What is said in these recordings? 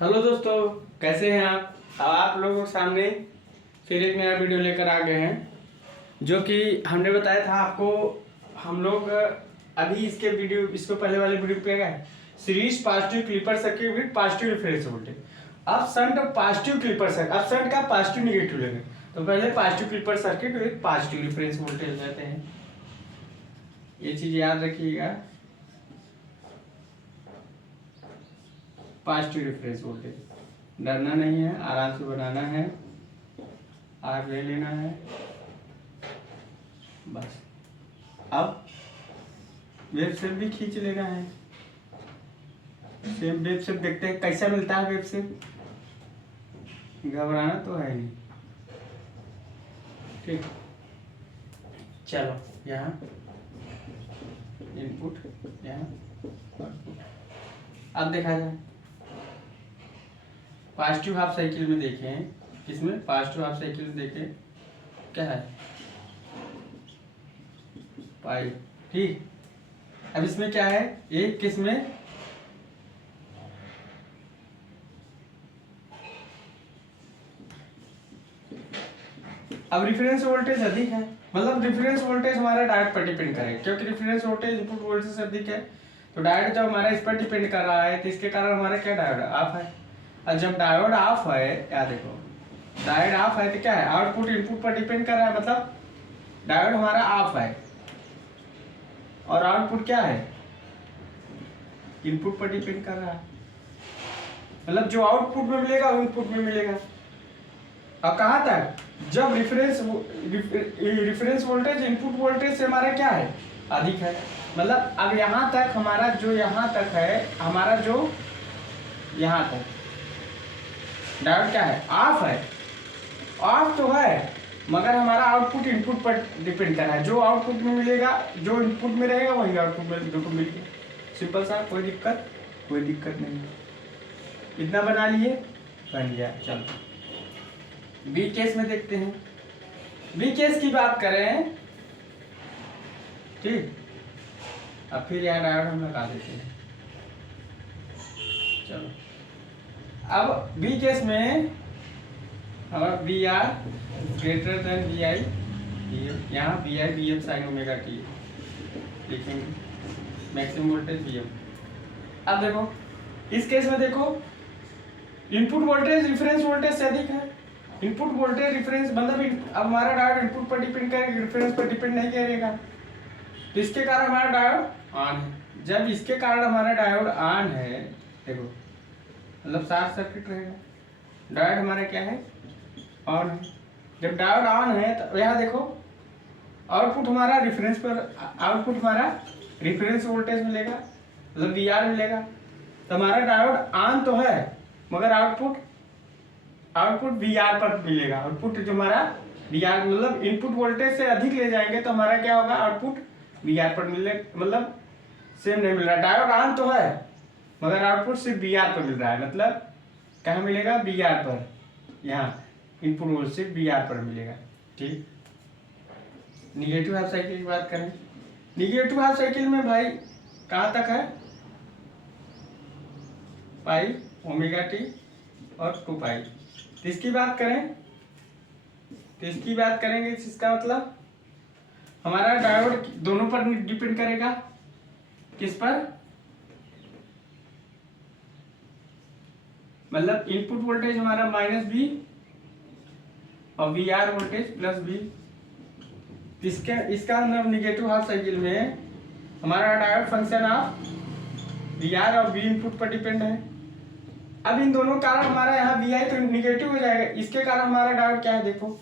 Hello दोस्तों, कैसे हैं आप? अब आप लोगों के सामने फिर एक नया वीडियो लेकर आ गए हैं, जो कि हमने बताया था आपको। हम लोग अभी इसको पहले वाले वीडियो पे गए, series positive clipper circuit with positive reference voltage. अब शंट पॉजिटिव क्लिपर सर्किट, अब शंट का पॉजिटिव निगेटिव लेंगे। तो पहले positive clipper circuit with positive reference voltage लेते हैं, ये चीज याद रखिएगा। पॉजिटिव रेफरेंस वोल्टेज, डरना नहीं है, आराम से बनाना है, आग ले लेना है बस। अब वेब सेप भी खींच लेना है। सेम वेब सेप देखते हैं कैसा मिलता है वेब सेप। घबराना तो है नहीं, ठीक। चलो यहाँ इनपुट, यहाँ आउटपुट। अब देखा जाए पॉजिटिव हाफ साइकिल में, देखें किसमें, पॉजिटिव हाफ साइकिल में देखें क्या है, पाई, ठीक। अब इसमें क्या है, एक किसमें, अब रिफरेंस वोल्टेज अधिक है, मतलब रिफरेंस वोल्टेज हमारा डायोड पर डिपेंड करेगा, क्योंकि रिफरेंस वोल्टेज इनपुट वोल्टेज से अधिक है। तो डायोड जब हमारा इस पर डिपेंड कर रहा है, तो इसके कारण हमारा क्या डायोड ऑफ है। और जब डायोड ऑफ है, क्या देखो, डायोड ऑफ है तो क्या है, आउटपुट इनपुट पर डिपेंड कर रहा है, मतलब डायोड हमारा ऑफ है और आउटपुट क्या है, इनपुट पर डिपेंड कर रहा है। मतलब जो आउटपुट में मिलेगा वो इनपुट में मिलेगा। अब कहाँ तक, जब रिफरेंस वोल्टेज इनपुट वोल्टेज से हमारा क्या है, अधिक है। मतलब अब यहाँ तक हमारा जो यहाँ तक है, हमारा जो यहाँ तक डायोड क्या है, ऑफ है। ऑफ तो है मगर हमारा आउटपुट इनपुट पर डिपेंड कर रहा है। जो आउटपुट में मिलेगा, जो इनपुट में रहेगा वही आउटपुट में देखो मिल गया। सिंपल सा, कोई दिक्कत नहीं है। इतना बना लिए, बन गया। चलो बी केस में देखते हैं। बी केस की बात करें, ठीक। अब फिर यहाँ डायोड हम लगा देते हैं। चलो अब बी केस में हमारा V R greater than V I, यहाँ V I V F sine omega t लिखेंगे, मैक्सिमम वोल्टेज बी एम। अब देखो इस केस में देखो, इनपुट वोल्टेज रिफरेंस वोल्टेज से अधिक है। इनपुट वोल्टेज रिफरेंस मतलब अब हमारा डायोड इनपुट पर डिपेंड करेगा, रिफरेंस पर डिपेंड नहीं करेगा। तो इसके कारण हमारा डायोड ऑन है। जब इसके कारण हमारा डायोड ऑन है, देखो मतलब शॉर्ट सर्किट रहेगा। डायोड हमारा क्या है, ऑन है। जब डायोड ऑन है तो यहाँ देखो आउटपुट हमारा रिफरेंस पर, आउटपुट हमारा रिफरेंस वोल्टेज मिलेगा, मतलब वी आर मिलेगा। तो हमारा डायोड ऑन तो है मगर आउटपुट वी आर पर मिलेगा। आउटपुट जो हमारा वी आर मतलब इनपुट वोल्टेज से अधिक ले जाएंगे तो हमारा क्या होगा, आउटपुट वी आर पर मिले, मतलब सेम नहीं मिल रहा। डायोड ऑन तो है मगर आउटपुट सिर्फ वी आर पर मिल रहा है, मतलब कहाँ मिलेगा, वी आर पर। यहाँ इनपुट वोल्टेज सिर्फ वी आर पर मिलेगा, ठीक। निगेटिव हाफ साइकिल की बात करें, निगेटिव हाफ साइकिल में भाई कहाँ तक है, पाई ओमेगा टी और 2 पाई। तो इसकी बात करें, तो इसकी बात करेंगे, इसका मतलब हमारा डायोड दोनों पर डिपेंड करेगा, किस पर, मतलब इनपुट वोल्टेज हमारा माइनस बी और V R voltage plus B. इसका मतलब निगेटिव हाफ साइकिल में हमारा diode function of V R और बी इनपुट पर डिपेंड है। अब इन दोनों कारण हमारा यहाँ वी आई तो निगेटिव हो जाएगा। इसके कारण हमारा डायोड क्या है, देखो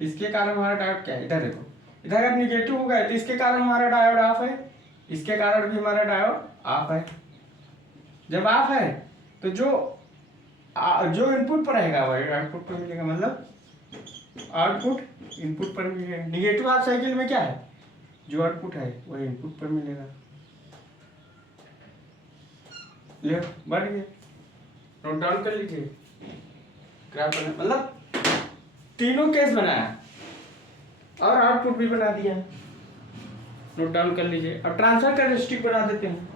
इसके कारण हमारा डायोड क्या है, इधर देखो, इधर अगर निगेटिव हो गए तो इसके कारण हमारा डायोड ऑफ है, इसके कारण भी हमारा डायोड ऑफ है। जब ऑफ है तो जो इनपुट पर रहेगा वही आउटपुट पर मिलेगा, मतलब आउटपुट इनपुट पर मिलेगा। निगेटिव हाफ साइकिल में क्या है, जो आउटपुट है वही इनपुट पर मिलेगा। ले बढ़ गया, नोट डाउन कर लीजिए। ग्राफ बना, मतलब तीनों केस बनाया और आउटपुट भी बना दिया, नोट डाउन कर लीजिए। अब ट्रांसफर कैरेक्टरिस्टिक बना देते हैं।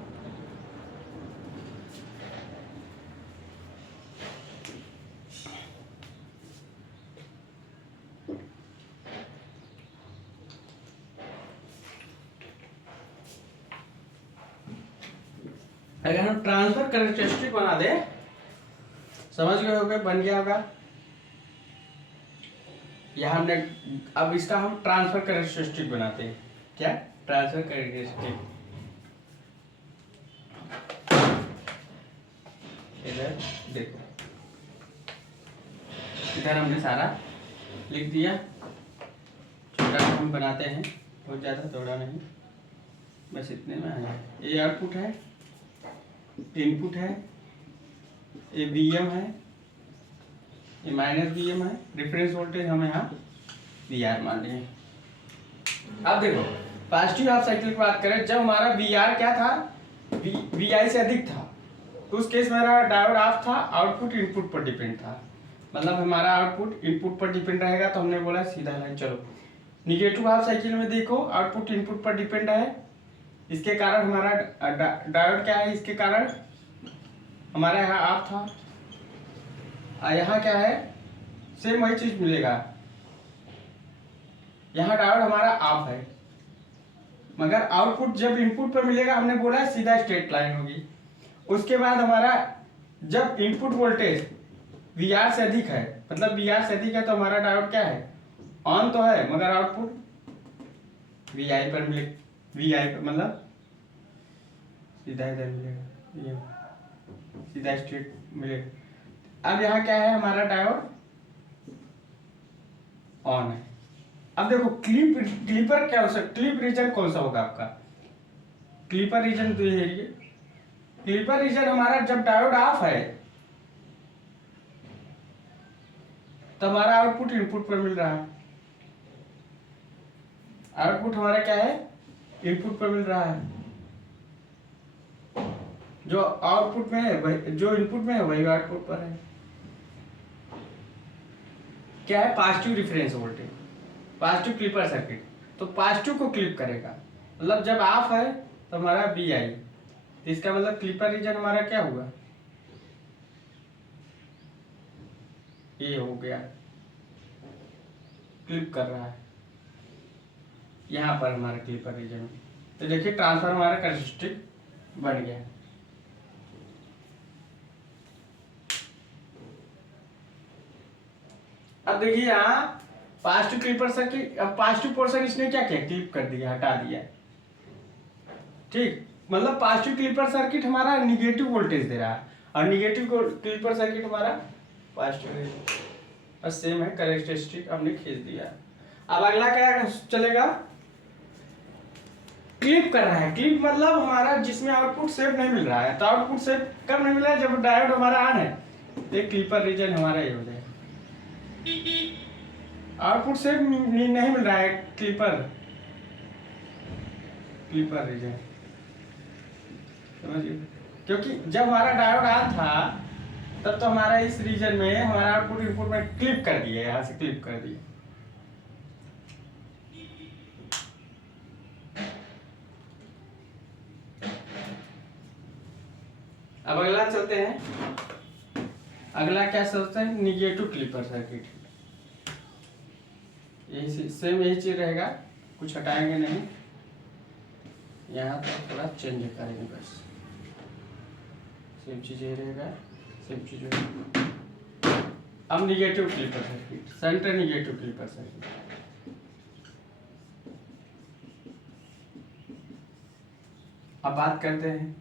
अगर हम ट्रांसफर कैरेक्टरिस्टिक बना दे, समझ गए होगे, बन गया होगा। यहाँ हमने अब इसका हम ट्रांसफर कैरेक्टरिस्टिक बनाते हैं। क्या? Transfer characteristic. इधर देखो, इधर हमने सारा लिख दिया। छोटा हम बनाते हैं, बहुत ज़्यादा थोड़ा नहीं, बस इतने में आ जाए। ये आउटपुट है, इनपुट है, ये वीएम है, ये माइनस वीएम है, रिफरेंस वोल्टेज हम यहाँ वीआर मान लिए। अब देखो पॉजिटिव हाफ साइकिल की बात करें, जब हमारा वीआर क्या था, वीआई से अधिक था, तो उस केस में हमारा डायोड ऑफ था, आउटपुट इनपुट पर डिपेंड था। मतलब हमारा आउटपुट इनपुट पर डिपेंड रहेगा, तो हमने बोला सीधा लाइन। चलो निगेटिव हाफ साइकिल में देखो, आउटपुट इनपुट पर डिपेंड है, इसके कारण हमारा डायोड क्या है, इसके कारण हमारा यहाँ ऑफ था, यहाँ क्या है, सेम वही चीज मिलेगा। यहाँ डायोड हमारा ऑफ है, मगर आउटपुट जब इनपुट पर मिलेगा, हमने बोला सीधा स्ट्रेट लाइन होगी। उसके बाद हमारा जब इनपुट वोल्टेज वीआर से अधिक है, मतलब वीआर से अधिक है, तो हमारा डायोड क्या है, ऑन तो है, मगर आउटपुट वीआई पर मिले, वीआई पर मतलब सीधा इधर मिलेगा, ये सीधा स्ट्रेट मिलेगा। अब यहाँ क्या है, हमारा डायोड ऑन है। अब देखो क्लीपर क्या हो सकता, क्लिप रीजन कौन सा होगा आपका, क्लीपर रीजन तो ये है। क्लीपर रीजन हमारा जब डायोड ऑफ है, तो हमारा आउटपुट इनपुट पर मिल रहा है, आउटपुट हमारा क्या है, इनपुट पर मिल रहा है। जो आउटपुट में है वही, जो इनपुट में है वही आउटपुट पर है। क्या है, positive reference voltage, positive clipper circuit, तो पॉजिटिव को क्लिप करेगा। मतलब जब ऑफ है तो हमारा बी आई, तो इसका मतलब क्लिपर रीजन हमारा क्या हुआ, ये हो गया, क्लिप कर रहा है यहाँ पर हमारा क्लिपर रीजन। तो देखिए ट्रांसफर हमारा कैरेक्टरिस्टिक बन गया। अब देखिए यहाँ पॉजिटिव क्लिपर सर्किट, अब पॉजिटिव पोर्शन इसने क्या किया, क्लिप कर दिया, हटा दिया। ठीक, मतलब पॉजिटिव क्लिपर सर्किट हमारा निगेटिव वोल्टेज दे रहा है, और निगेटिव क्लिपर सर्किट हमारा पॉजिटिव, बस सेम है, कैरेक्टरिस्टिक हमने खींच दिया। अब अगला क्या चलेगा, क्लिप कर रहा है। क्लिप मतलब हमारा जिसमें आउटपुट सेफ नहीं मिल रहा है, तो आउटपुट सेफ कब नहीं मिल रहा है, जब डायोड हमारा ऑन है, तो क्लिपर रीजन हमारा ये हो जाएगा। आउटपुट सेफ नहीं मिल रहा है, क्लिपर रीजन, समझिए, क्योंकि जब हमारा डायोड ऑन था, तब तो हमारा इस रीजन में हमारा आउटपुट इनपुट में क्लिप कर दिया, यहाँ से क्लिप कर दिया। अब अगला चलते हैं, अगला क्या सोचते हैं, निगेटिव क्लिपर सर्किट। यही सेम यही चीज रहेगा, कुछ हटाएंगे नहीं, यहाँ तो थोड़ा चेंज करेंगे बस, सेम चीज ये रहेगा, सेम चीज। अब negative clipper circuit, centre negative clipper circuit. अब बात करते हैं,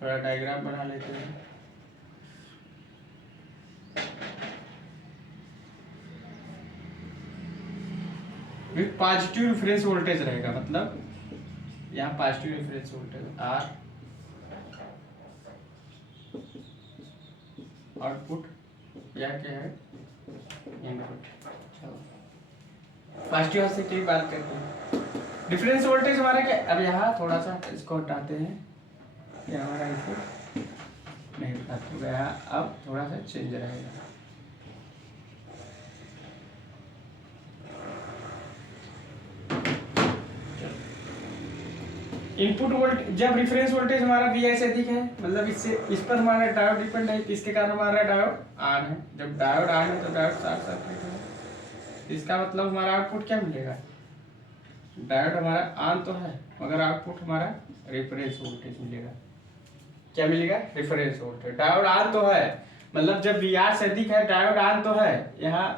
थोड़ा डायग्राम बना लेते हैं। विथ पॉजिटिव रेफरेंस वोल्टेज रहेगा, मतलब यहाँ positive reference voltage R, output या क्या है, इनपुट। पॉजिटिव से की बात करते हैं, डिफरेंस वोल्टेज हमारा क्या, अब यहाँ थोड़ा सा इसको हटाते हैं, ये हमारा इनपुट नहीं हो गया, अब थोड़ा सा चेंज रहेगा। इनपुट वोल्ट जब रिफरेंस वोल्टेज हमारा वी से अधिक है, मतलब इससे इस पर हमारा डायोड डिपेंड है, इसके कारण हमारा डायोड ऑन है। जब डायोड ऑन है तो डायोड शॉर्ट सर्किट है, इसका मतलब हमारा आउटपुट क्या मिलेगा, डायोड हमारा ऑन तो है मगर आउटपुट हमारा रेफरेंस वोल्टेज मिलेगा। क्या मिलेगा? Reference voltage. डायोड ऑन तो है, मतलब जब वी आर से अधिक है डायोड ऑन तो है, यहाँ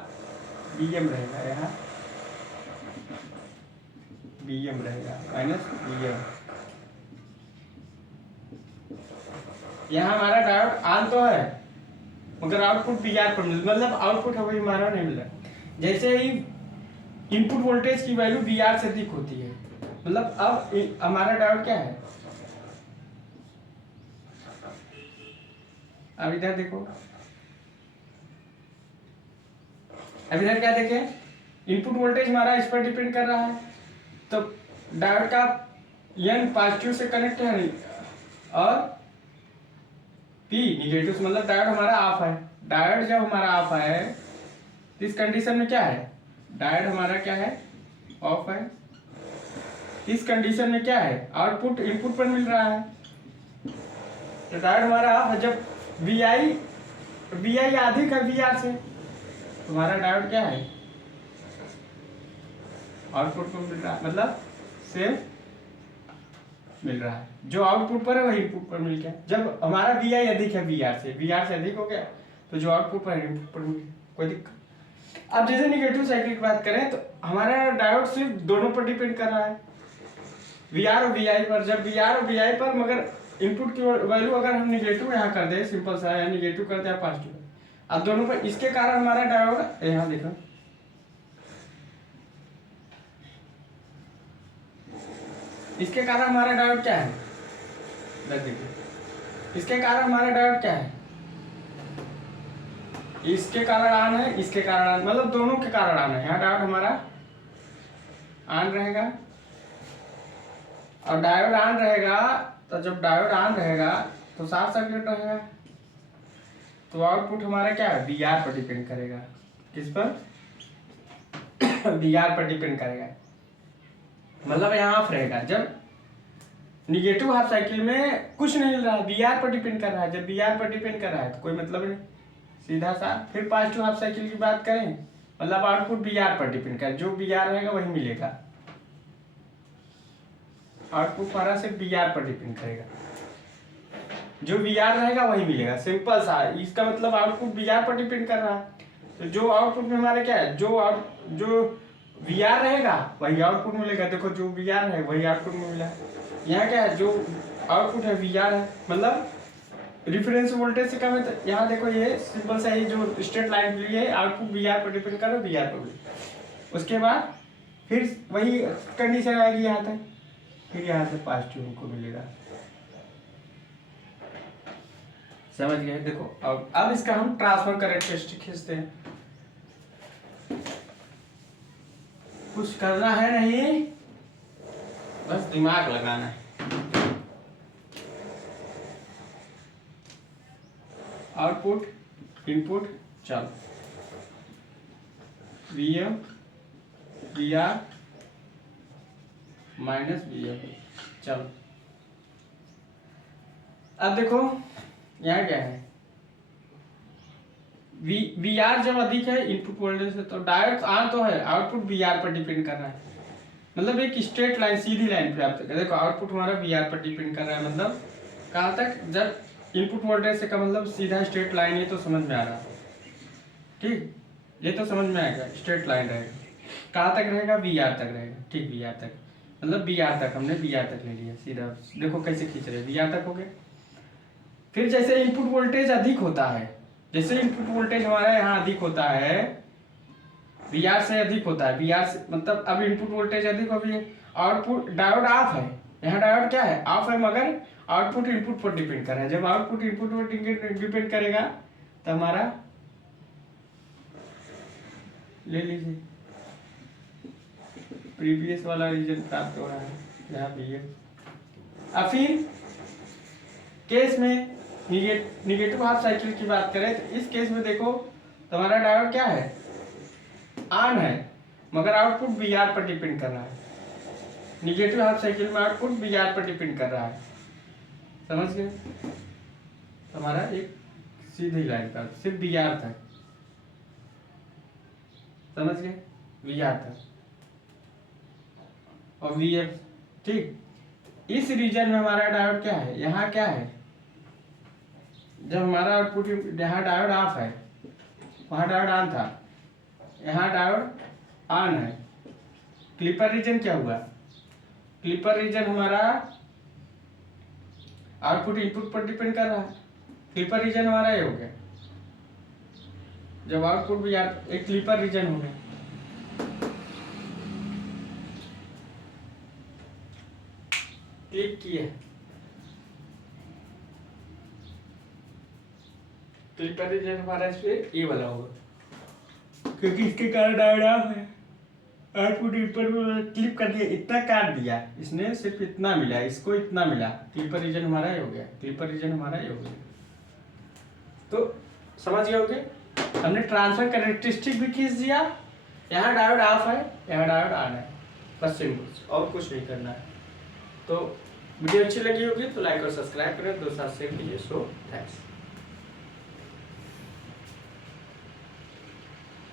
बीएम रहेगा, यहाँ बीएम रहेगा माइनस बीएम। यहाँ हमारा डायोड ऑन तो है मगर आउटपुट वी आर पर मतलब आउटपुट अभी हमारा नहीं मिल रहा। जैसे ही इनपुट वोल्टेज की वैल्यू वी आर से अधिक होती है, मतलब अब हमारा डायोड क्या है, अब इधर देखो, अब इधर क्या देखें, इनपुट वोल्टेज हमारा इस पर डिपेंड कर रहा है, तो डायोड का एन पॉजिटिव से कनेक्ट है नहीं और पी निगेटिव से, मतलब डायोड हमारा ऑफ है। डायोड जब हमारा ऑफ है इस कंडीशन में क्या है, डायोड हमारा क्या है, ऑफ है। इस कंडीशन में क्या है, आउटपुट इनपुट पर मिल रहा है, तो डायोड हमारा ऑफ है। जब वी आई अधिक है वी आर से, तुम्हारा डायोड क्या है, आउटपुट पर मिल रहा है, मतलब सेम मिल रहा है। जो आउटपुट पर है वही इनपुट पर मिल गया। जब हमारा वी आई अधिक है वी आर से अधिक हो गया, तो जो आउटपुट पर है इनपुट पर मिल गया, कोई दिक्कत। अब जैसे निगेटिव साइकिल की बात करें तो हमारा डायोड सिर्फ दोनों पर डिपेंड कर रहा है, वी आर और वी आई पर। जब वी आर और वी आई पर मगर इनपुट की वैल्यू अगर हम निगेटिव यहाँ कर दे, सिंपल सा है, निगेटिव कर दे या पॉजिटिव, अब दोनों पर, इसके कारण हमारा डायोड यहाँ देखो, इसके कारण हमारा डायोड क्या है, देखिए इसके कारण हमारा डायोड क्या है, इसके कारण ऑन है, इसके कारण ऑन, मतलब दोनों के कारण ऑन है। यहाँ डायोड हमारा ऑन रहेगा और डायोड ऑन रहेगा, तो जब डायोड ऑन रहेगा तो शॉर्ट सर्किट रहेगा, तो आउटपुट हमारा क्या है, वी आर पर डिपेंड करेगा। किस पर? वी आर पर डिपेंड करेगा, मतलब यहाँ ऑफ रहेगा। जब निगेटिव हाफ साइकिल में कुछ नहीं मिल रहा है, वी आर पर डिपेंड कर रहा है। जब वी आर पर डिपेंड कर रहा है तो कोई मतलब नहीं, सीधा सा। फिर पॉजिटिव हाफ साइकिल की बात करें, मतलब आउटपुट वी आर पर डिपेंड कर, जो वी आर रहेगा वही मिलेगा, आउटपुट हमारा सिर्फ वी आर पर डिपेंड करेगा, जो वी आर रहेगा वही मिलेगा, सिंपल सा। इसका मतलब आउटपुट वी आर पर डिपेंड कर रहा है, तो जो आउटपुट में हमारा क्या है, जो वी आर रहेगा वही आउटपुट मिलेगा। देखो जो वी आर है वही आउटपुट में मिला है। यहाँ क्या है, जो आउटपुट है वी आर है, मतलब रिफरेंस वोल्टेज से कम है, तो यहाँ देखो ये सिंपल सा, ये जो स्ट्रेट लाइन मिली है आउटपुट वी आर पर डिपेंड करो, वी आर पर। उसके बाद फिर वही कंडीशन आएगी यहाँ तक, फिर यहाँ से पॉजिटिव उनको मिलेगा। समझ गए? देखो अब इसका हम ट्रांसफर कैरेक्टरिस्टिक खींचते हैं। कुछ करना है नहीं, बस दिमाग लगाना है। आउटपुट इनपुट, चलो V M V R minus V M, चलो अब देखो यहाँ क्या है, वी आर जब अधिक है इनपुट वोल्टेज से, तो डायोड ऑन तो है, आउटपुट वी आर पर डिपेंड कर रहा है, मतलब एक स्ट्रेट लाइन, सीधी लाइन पे आप देखो आउटपुट हमारा वी आर पर डिपेंड कर रहा है, मतलब कहाँ तक, जब इनपुट वोल्टेज से का मतलब सीधा स्ट्रेट लाइन, ये तो समझ में आ रहा है, ठीक, ये तो समझ में आएगा, स्ट्रेट लाइन रहेगा, कहाँ तक रहेगा, वी आर तक रहेगा, ठीक, वी आर तक, मतलब वी आर तक, हमने वी आर तक ले लिया सीधा, देखो कैसे खींच रहे, वी आर तक हो गया। फिर जैसे इनपुट वोल्टेज अधिक होता है, जैसे इनपुट वोल्टेज हमारा यहाँ अधिक होता है, वी आर से अधिक होता है, वी आर से मतलब अब इनपुट वोल्टेज अधिक हो गई, आउटपुट डायोड ऑफ है, यहाँ डायोड क्या है, ऑफ है, मगर आउटपुट इनपुट पर डिपेंड कर रहा है। जब आउटपुट इनपुट पर डिपेंड करेगा तो हमारा, ले लीजिए प्रीवियस वाला रीजन प्राप्त हो रहा है यहाँ पे। अब फिर केस में निगेटिव हाफ साइकिल की बात करें तो इस केस में देखो तुम्हारा डायोड क्या है, ऑन है, मगर आउटपुट वी आर पर डिपेंड कर रहा है। निगेटिव हाफ साइकिल में आउटपुट वी आर पर डिपेंड कर रहा है, समझ गए? हमारा एक सीधी लाइन पर सिर्फ वी आर तक, समझ गए, वी आर तक। और वी एफ, ठीक। इस रीजन में हमारा डायोड क्या है, यहाँ क्या है, जब हमारा आउटपुट यहाँ डायोड ऑफ है, वहाँ डायोड ऑन था, यहाँ डायोड ऑन है। क्लिपर रीजन क्या हुआ, क्लिपर रीजन हमारा आउटपुट इनपुट पर डिपेंड कर रहा है। क्लिपर रीजन हमारा ये हो गया, जब आउटपुट भी यार एक क्लिपर रीजन हो गया। क्लिक किया, क्लिपर रीजन हमारा इस पे ये वाला होगा, क्योंकि इसके कारण डायोड ऑफ है। आउटपुट इनपुट में क्लिप कर दिया, इतना काट दिया इसने, सिर्फ इतना मिला, इसको इतना मिला। क्लिपर रीजन हमारा ये हो गया, क्लिपर रीजन हमारा ये हो गया। तो समझ गए होगे, हमने ट्रांसफर कैरेक्टरिस्टिक भी खींच दिया। यहाँ डायोड ऑफ है, यहाँ डायोड ऑन है, बस सिंपल, और कुछ नहीं करना है। तो वीडियो अच्छी लगी होगी तो लाइक और सब्सक्राइब करें, दोस्तों शेयर कीजिए। So thanks.